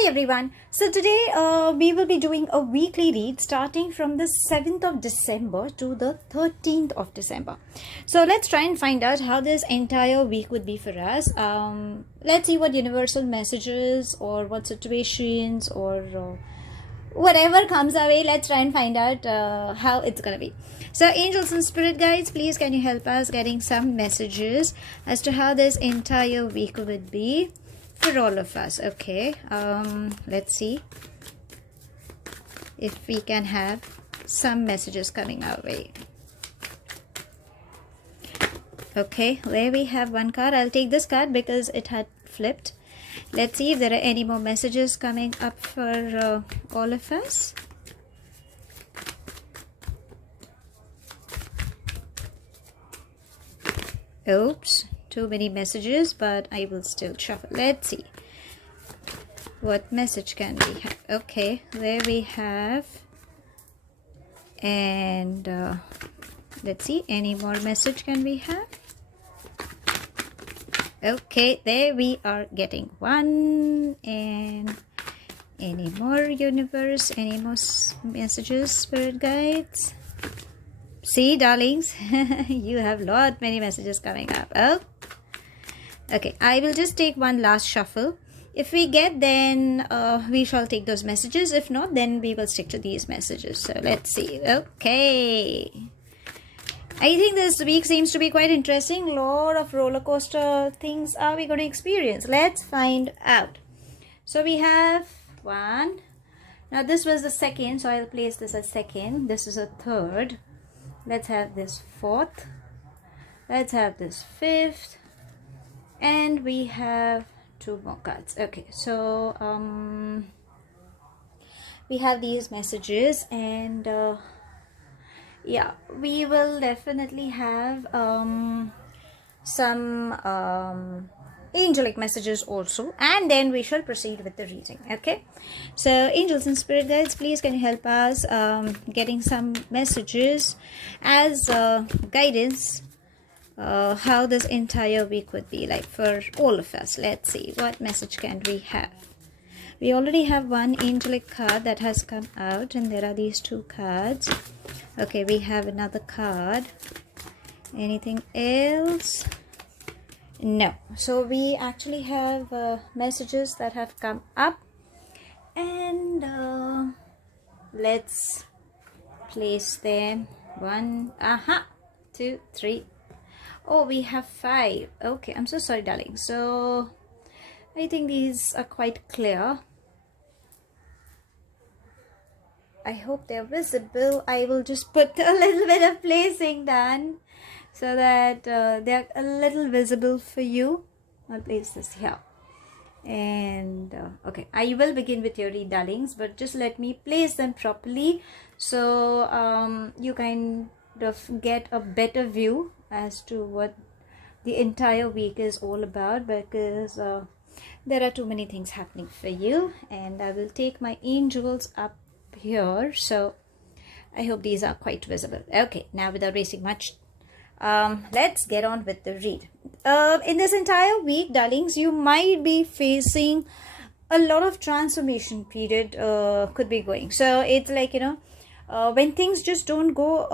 Hi everyone. So today we will be doing a weekly read starting from the 7th of December to the 13th of December. So let's try and find out how this entire week would be for us. Let's see what universal messages or what situations or whatever comes our way. Let's try and find out how it's gonna be. So angels and spirit guides, please can you help us getting some messages as to how this entire week would be for all of us. Okay, let's see if we can have some messages coming our way. Okay, there we have one card. I'll take this card because it had flipped. Let's see if there are any more messages coming up for all of us. Oops, too many messages, but I will still shuffle. Let's see what message can we have. Okay, there we have, and let's see, any more message can we have. Okay, there we are getting one. And any more universe, any more messages, spirit guides? See, darlings, you have many messages coming up. Oh, okay, I will just take one last shuffle. If we get, then we shall take those messages. If not, then we will stick to these messages. So let's see. Okay, I think this week seems to be quite interesting. A lot of roller coaster things are we going to experience. Let's find out. So we have one. Now this was the second, so I'll place this as second. This is a third. Let's have this fourth. Let's have this fifth. And we have two more cards. Okay, so we have these messages, and yeah, we will definitely have some angelic messages also, and then we shall proceed with the reading. Okay, so angels and spirit guides, please can you help us getting some messages as guidance, how this entire week would be like for all of us. Let's see, what message can we have. We already have one angelic card that has come out, and there are these two cards. Okay, we have another card. Anything else? No. So we actually have messages that have come up, and let's place them. One, two, three. Oh, we have five. Okay, I'm so sorry, darling. So I think these are quite clear. I hope they're visible. I will just put a little bit of placing done so that they're a little visible for you. I'll place this here. And okay, I will begin with your read, darlings, but just let me place them properly so you kind of get a better view as to what the entire week is all about, because there are too many things happening for you. And I will take my angels up here, so I hope these are quite visible. Okay, now without wasting much, let's get on with the read. In this entire week, darlings, you might be facing a lot of transformation period could be going. So it's like, you know, when things just don't go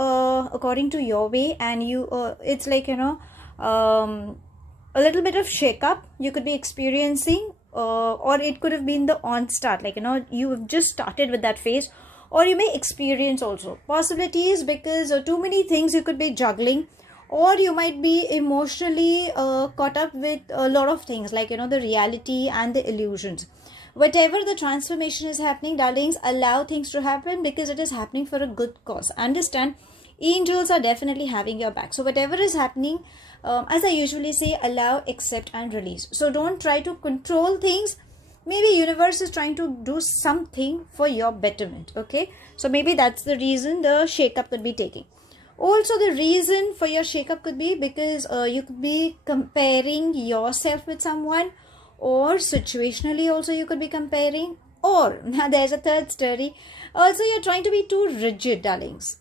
according to your way, and you it's like, you know, a little bit of shake-up you could be experiencing, or it could have been the on-start, like, you know, you have just started with that phase, or you may experience also possibilities because too many things you could be juggling, or you might be emotionally caught up with a lot of things, like, you know, the reality and the illusions. Whatever the transformation is happening, darlings, allow things to happen because it is happening for a good cause. Understand, angels are definitely having your back. So whatever is happening, as I usually say, allow, accept and release. So don't try to control things. Maybe universe is trying to do something for your betterment. Okay, so maybe that's the reason the shake-up could be taking. Also, the reason for your shake-up could be because you could be comparing yourself with someone, or situationally also you could be comparing, or now there's a third story. Also, you're trying to be too rigid, darlings.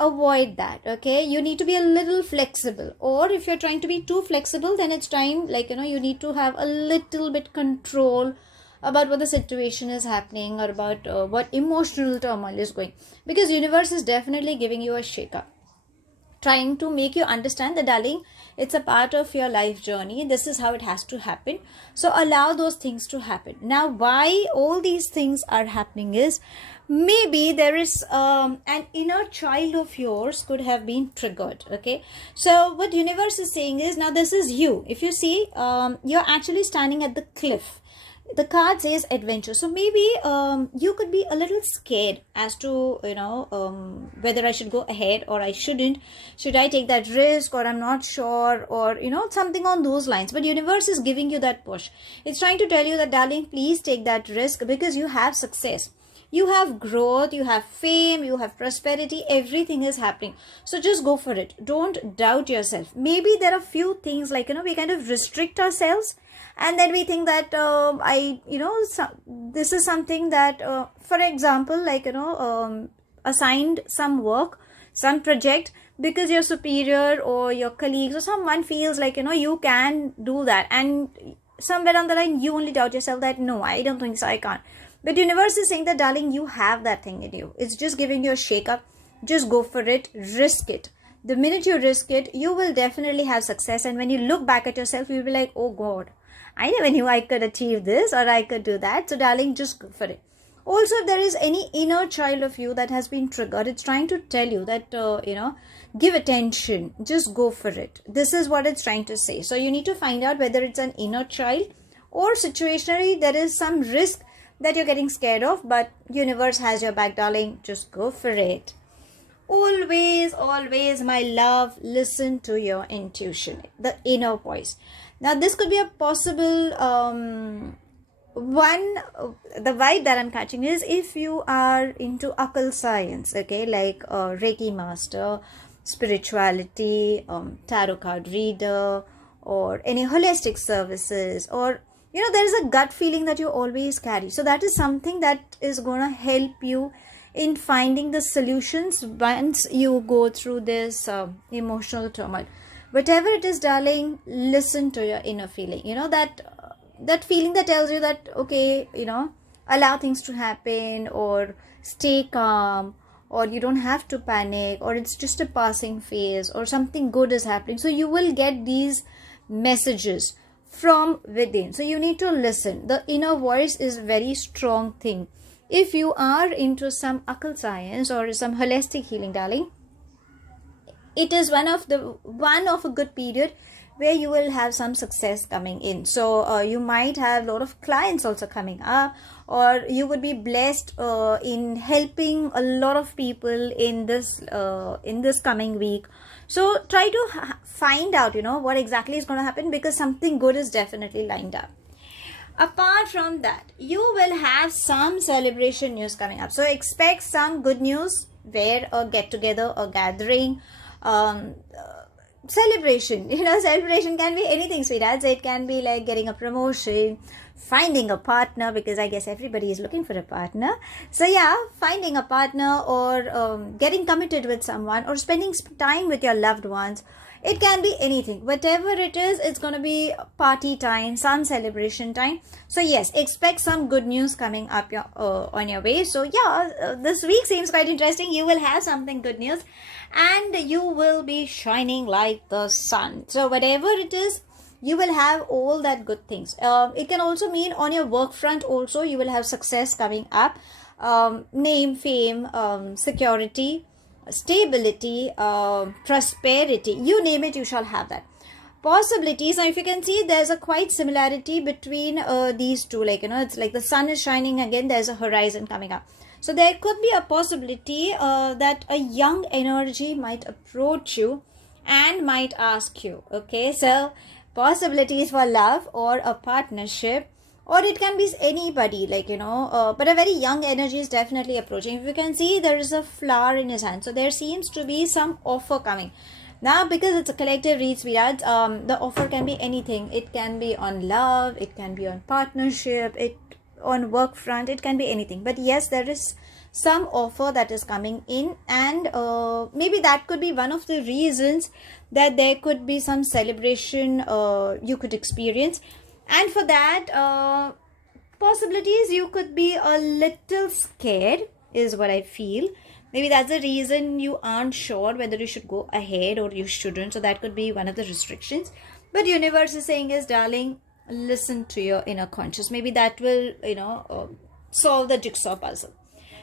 Avoid that. Okay, you need to be a little flexible, or if you're trying to be too flexible, then it's time, like, you know, you need to have a little bit control about what the situation is happening, or about what emotional turmoil is going, because universe is definitely giving you a shake up, trying to make you understand that, darling, it's a part of your life journey. This is how it has to happen. So allow those things to happen. Now, why all these things are happening is, maybe there is an inner child of yours could have been triggered. Okay, so what universe is saying is, now this is you. If you see, you're actually standing at the cliff. The card says adventure, so maybe you could be a little scared as to, whether I should go ahead or I shouldn't. Should I take that risk, or I'm not sure, or something on those lines. But universe is giving you that push. It's trying to tell you that, darling, please take that risk, because you have success, you have growth, you have fame, you have prosperity, everything is happening. So just go for it. Don't doubt yourself. Maybe there are few things like, we kind of restrict ourselves, and then we think that this is something that, for example, like, assigned some work, some project, because your superior or your colleagues or someone feels like, you can do that, and somewhere on the line you only doubt yourself that, no, I don't think so, I can't. But universe is saying that, darling, you have that thing in you. It's just giving you a shake up. Just go for it. Risk it. The minute you risk it, you will definitely have success. And when you look back at yourself, you'll be like, oh God, I never knew I could achieve this, or I could do that. So darling, just go for it. Also, if there is any inner child of you that has been triggered, it's trying to tell you that, give attention. Just go for it. This is what it's trying to say. So you need to find out whether it's an inner child, or situationally there is some risk that you're getting scared of, but universe has your back, darling. Just go for it. Always, always, my love, listen to your intuition, the inner voice. Now, this could be a possible the vibe that I'm catching is, if you are into occult science, okay, like Reiki master, spirituality, tarot card reader, or any holistic services, or there is a gut feeling that you always carry. So that is something that is going to help you in finding the solutions once you go through this emotional turmoil. Whatever it is, darling, listen to your inner feeling. That feeling that tells you that, okay, allow things to happen, or stay calm, or you don't have to panic, or it's just a passing phase, or something good is happening. So you will get these messages from within. So you need to listen. The inner voice is a very strong thing. If you are into some occult science or some holistic healing, darling, it is one of a good period where you will have some success coming in. So you might have a lot of clients also coming up, or you would be blessed in helping a lot of people in this coming week. So try to find out, what exactly is going to happen, because something good is definitely lined up. Apart from that, you will have some celebration news coming up. So expect some good news, where a get together, a gathering, celebration. Celebration can be anything, sweethearts. It can be like getting a promotion, finding a partner, because I guess everybody is looking for a partner. So yeah, finding a partner, or getting committed with someone, or spending time with your loved ones. It can be anything. Whatever it is, it's going to be party time, some celebration time. So yes, expect some good news coming up on your way. So yeah, this week seems quite interesting. You will have something good news, and you will be shining like the sun. So whatever it is, you will have all that good things. It can also mean on your work front also, you will have success coming up. Name, fame, security, stability, prosperity, you name it, you shall have that. Possibilities. Now, if you can see, there's a quite similarity between these two. Like, it's like the sun is shining again, there's a horizon coming up. So there could be a possibility that a young energy might approach you and might ask you. Okay, so possibilities for love or a partnership, or it can be anybody, like, but a very young energy is definitely approaching. If you can see, there is a flower in his hand. So there seems to be some offer coming. Now, because it's a collective read, sweethearts, the offer can be anything. It can be on love, it can be on partnership, on work front, it can be anything. But yes, there is some offer that is coming in, and maybe that could be one of the reasons that there could be some celebration you could experience. And for that, possibilities you could be a little scared is what I feel. Maybe that's the reason you aren't sure whether you should go ahead or you shouldn't. So that could be one of the restrictions. But universe is saying is, darling, listen to your inner conscious. Maybe that will, solve the jigsaw puzzle.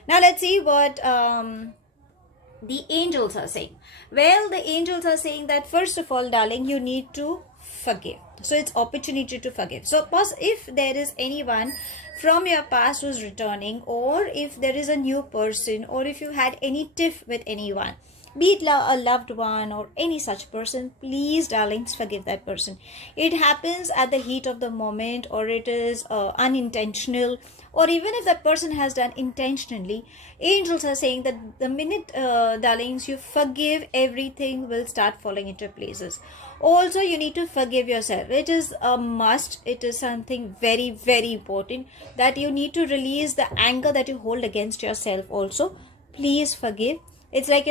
Now let's see what the angels are saying. Well, the angels are saying that first of all, darling, you need to forgive. So it's opportunity to forgive. So if there is anyone from your past who's returning, or if there is a new person, or if you had any tiff with anyone, be it a loved one or any such person, please, darlings, forgive that person. It happens at the heat of the moment, or it is unintentional, or even if that person has done intentionally, angels are saying that the minute, darlings, you forgive, everything will start falling into places. Also, you need to forgive yourself. It is a must. It is something very, very important that you need to release the anger that you hold against yourself also. Please forgive. It's like,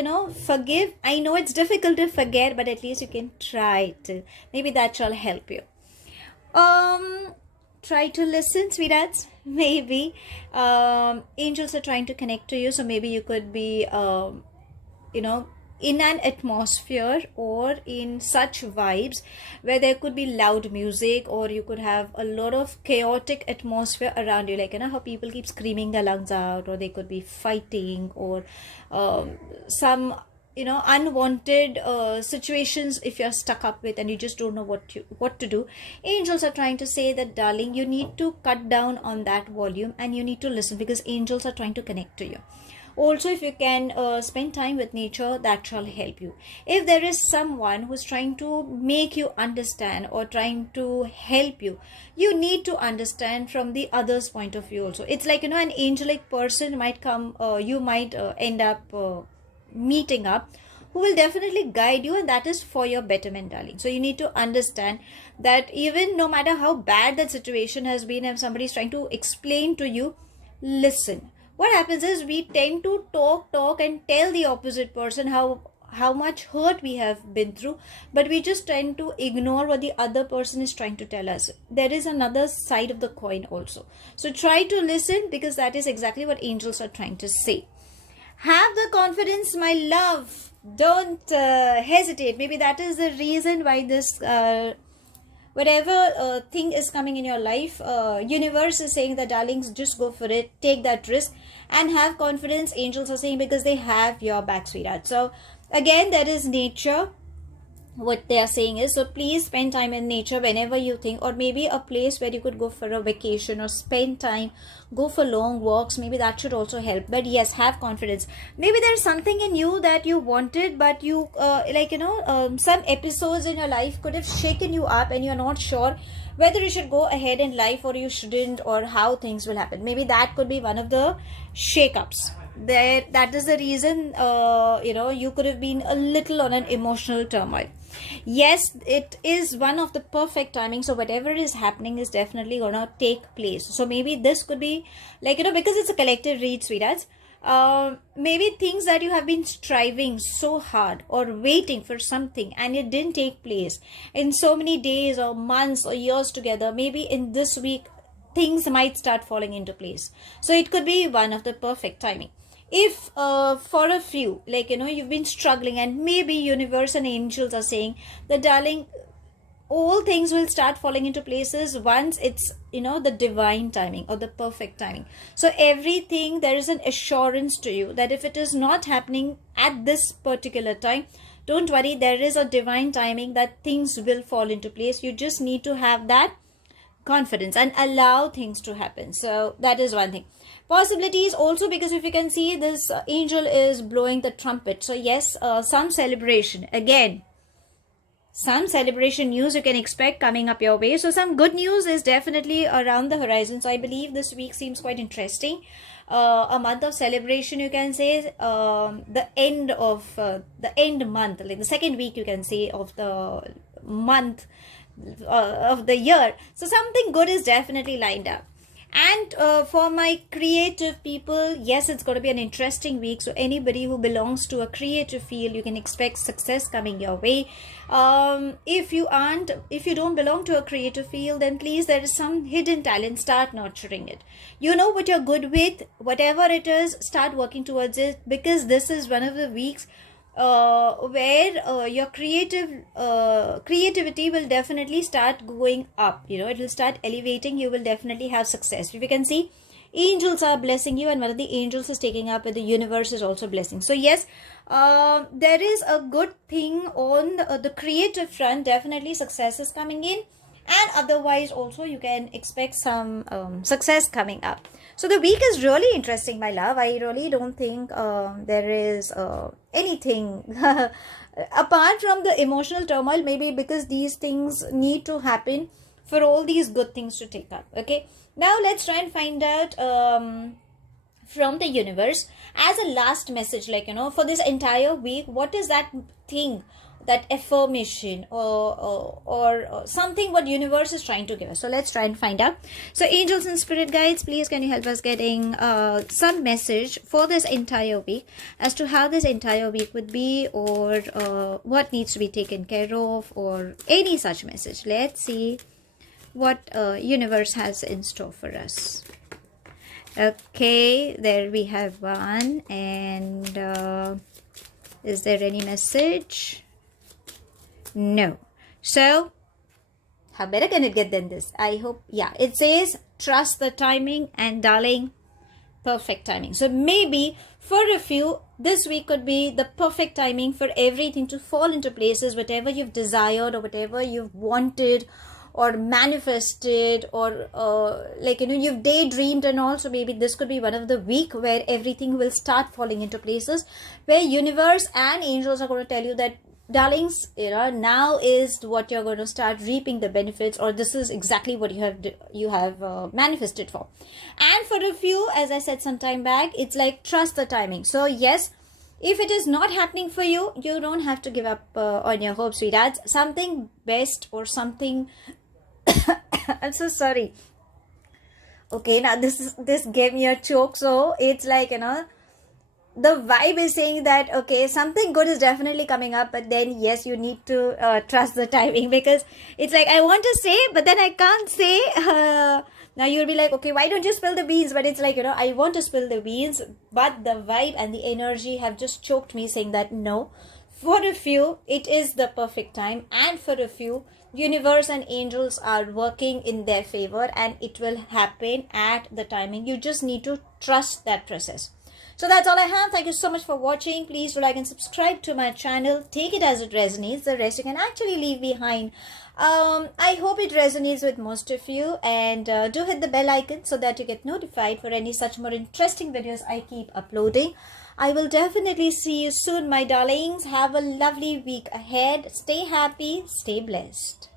forgive. I know it's difficult to forget, but at least you can try to. Maybe that shall help you. Try to listen, sweethearts. Maybe angels are trying to connect to you. So maybe you could be, in an atmosphere or in such vibes where there could be loud music, or you could have a lot of chaotic atmosphere around you, like how people keep screaming their lungs out, or they could be fighting, or some unwanted situations if you're stuck up with and you just don't know what to do. Angels are trying to say that, darling, you need to cut down on that volume and you need to listen, because angels are trying to connect to you. Also, if you can spend time with nature, that shall help you. If there is someone who's trying to make you understand or trying to help you, you need to understand from the other's point of view also. It's like, an angelic person might come, you might end up meeting up, who will definitely guide you, and that is for your betterment, darling. So you need to understand that even no matter how bad that situation has been, if somebody is trying to explain to you, listen. What happens is we tend to talk and tell the opposite person how much hurt we have been through, but we just tend to ignore what the other person is trying to tell us. There is another side of the coin also. So try to listen, because that is exactly what angels are trying to say. Have the confidence, my love. Don't hesitate. Maybe that is the reason why this whatever thing is coming in your life, universe is saying that, darlings, just go for it, take that risk and have confidence. Angels are saying, because they have your back, sweetheart. So again, there is nature. What they are saying is, so please spend time in nature whenever you think, or maybe a place where you could go for a vacation or spend time, go for long walks. Maybe that should also help. But yes, have confidence. Maybe there's something in you that you wanted, but you some episodes in your life could have shaken you up, and you're not sure whether you should go ahead in life or you shouldn't, or how things will happen. Maybe that could be one of the shake-ups. That is the reason you could have been a little on an emotional turmoil. Yes, it is one of the perfect timing. So whatever is happening is definitely gonna take place. So maybe this could be because it's a collective read, sweethearts. Maybe things that you have been striving so hard or waiting for something and it didn't take place in so many days or months or years together. Maybe in this week things might start falling into place. So it could be one of the perfect timing. If for a few, you've been struggling, and maybe universe and angels are saying that, darling, all things will start falling into places once it's the divine timing or the perfect timing. So everything, there is an assurance to you that if it is not happening at this particular time, don't worry, there is a divine timing that things will fall into place. You just need to have that confidence and allow things to happen. So that is one thing. Possibilities also, because if you can see, this angel is blowing the trumpet. So yes, some celebration. Again, some celebration news you can expect coming up your way. So some good news is definitely around the horizon. So I believe this week seems quite interesting. A month of celebration, you can say. The end month, like the second week, you can say, of the month of the year. So something good is definitely lined up. And for my creative people, yes, it's going to be an interesting week. So anybody who belongs to a creative field, you can expect success coming your way. If you don't belong to a creative field, then please, there is some hidden talent, start nurturing it. You know what you're good with, whatever it is, start working towards it, because this is one of the weeks where your creativity will definitely start going up. It will start elevating. You will definitely have success. If you can see, angels are blessing you, and one of the angels is taking up, and the universe is also blessing. So yes, there is a good thing on the creative front. Definitely success is coming in, and otherwise also you can expect some success coming up. So the week is really interesting, my love. I really don't think there is anything apart from the emotional turmoil, maybe because these things need to happen for all these good things to take up. Okay, now let's try and find out from the universe as a last message, for this entire week, what is that thing, that affirmation or something what universe is trying to give us. So let's try and find out. So angels and spirit guides, please can you help us getting some message for this entire week as to how this entire week would be, or what needs to be taken care of, or any such message. Let's see what universe has in store for us. Okay, there we have one. And is there any message? No. So how better can it get than this? I hope. Yeah, it says trust the timing, and darling, perfect timing. So maybe for a few, this week could be the perfect timing for everything to fall into places, whatever you've desired or whatever you've wanted or manifested, or you've daydreamed and all. So maybe this could be one of the week where everything will start falling into places, where universe and angels are going to tell you that, darlings, now is what you're going to start reaping the benefits, or this is exactly what you have manifested for. And for a few, as I said some time back, it's like trust the timing. So yes, if it is not happening for you, you don't have to give up on your hopes, sweethearts. Something best or something I'm so sorry. Okay, now this gave me a choke. So it's like, the vibe is saying that, okay, something good is definitely coming up, but then yes, you need to trust the timing, because it's like I want to say, but then I can't say. Now you'll be like, okay, why don't you spill the beans? But it's like, I want to spill the beans, but the vibe and the energy have just choked me, saying that no, for a few it is the perfect time, and for a few, universe and angels are working in their favor, and it will happen at the timing. You just need to trust that process. So that's all I have. Thank you so much for watching. Please do like and subscribe to my channel. Take it as it resonates. The rest you can actually leave behind. I hope it resonates with most of you, and do hit the bell icon so that you get notified for any such more interesting videos I keep uploading. I will definitely see you soon, my darlings. Have a lovely week ahead. Stay happy, stay blessed.